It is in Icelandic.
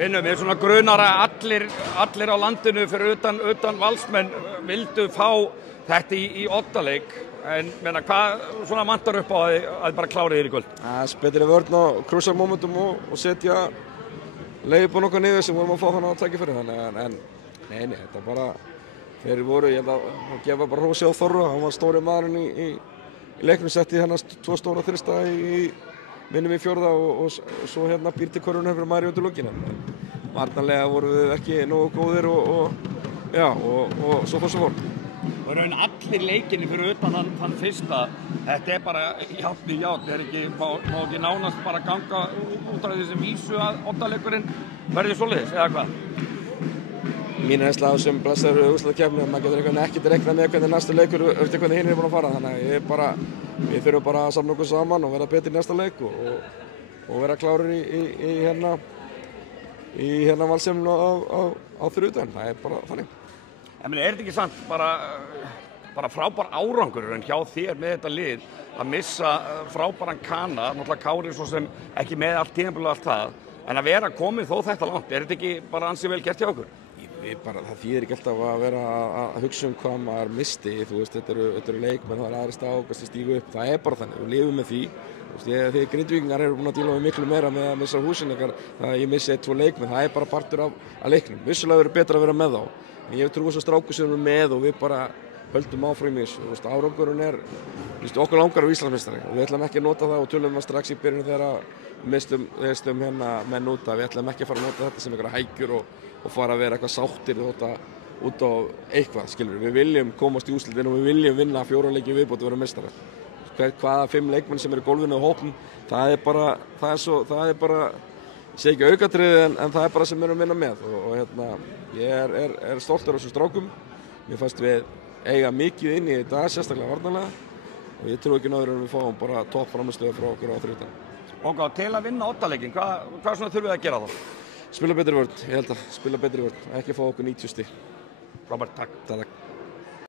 Finnum við svona grunar að allir á landinu fyrir utan valsmenn vildu fá þetta í oddaleik, en meina, hvað svona vantar upp á að bara klára þér í kvöld? Spetri vörn á crucial momentum og setja leifbúin okkar niður sem vorum að fá hann að tækja fyrir þannig, en nei, þetta bara þeir voru, ég held að gefa bara hrósi á Þorra, hann var stóri maðurinn í leiknum, setti hann 2 stóra þrista minnum í fjórða og svo hérna býr til körfunum fyrir Mari undir lokin, en varnarlega voru við ekki nógu góðir og svo fór svo fór. Og raun allir leikinni fyrir utan þann fyrsta, þetta bara játn í játn, má ekki nánast bara ganga út af þessum vísu að oddaleikurinn verði svoleiðis, eða hvað? Mín reynsla á þessum blessaður úrslitakeppni, maður getur ekkert reiknað með hvernig næsta leikur eftir hvernig hinn búin að fara, þannig við þurfum bara að samna okkur saman og vera betri í næsta leik og vera klárir í hérna valsefninu á þrjúdaginn, það bara þannig. En þetta ekki samt bara frábær árangur hjá þér með þetta lið að missa frábæran Kana, náttúrulega Kári svo sem ekki með allt tímabil og allt það, en að vera komið þó þetta langt, þetta ekki bara ansi vel gert hjá okkur? Það þýðir ekki alltaf að vera að hugsa hvað maður misti, þetta eru leikmenn, það aðri kannski stígu upp, það bara þannig, við lifum með því. Þegar Grindvíkingar eru búin að díla með miklu meira með að missa húsin ykkar, það að ég missi 1-2 leikmenn, það bara partur af leiknum. Vissulega verður betra að vera með þá, en ég trúi svo stráku sem við erum með og við bara höldum áfram í þessu. Árangurinn okkur langar á Íslandsmeistari og við ætlum ekki að nota það og tölum strax í byrjun þegar við mistum menn út af, við ætlum ekki að fara að nota þetta sem einhverja hækjur og fara að vera eitthvað sáttir út á eitthvað, skilur við viljum komast í úrslitinu og við viljum vinna 4 leiki viðbót og vera meistari. Hvaða 5 leikmenn sem eru í gólfinu og hópnum, það er bara sé ekki aukatriði en það bara sem við erum að vinna með og ég er stoltur af þessum strákum. Mér fannst við eiga mikið inn í þetta, sérstaklega varnarlega, og ég trú ekki náður en við fáum bara topp frammistöðu frá okkur á þrjúdaginn. Og til að vinna oddaleikinn, hvað svona þurfum við að gera þá? Spila betri vörn, ég held að spila betri vörn, ekki fá okkur 90 stig. Robert, takk. Takk.